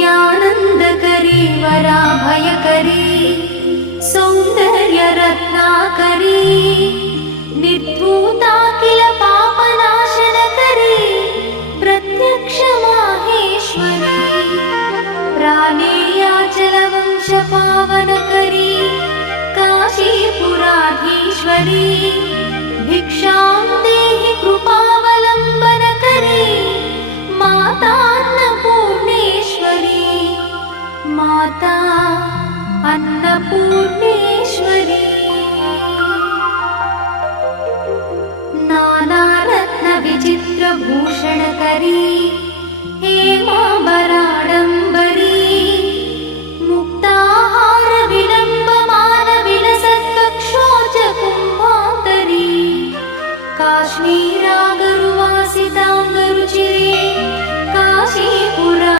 नित्यानन्दकरी वराभयकरी सौन्दर्यरत्नाकरी निर्धूताखिल पापनाशनकरी प्रत्यक्षमाहेश्वरी प्राणेयाचलवंशपावनकरी काशीपुराधीश्वरी भिक्षां देहि कृपावलम्बनकरी माता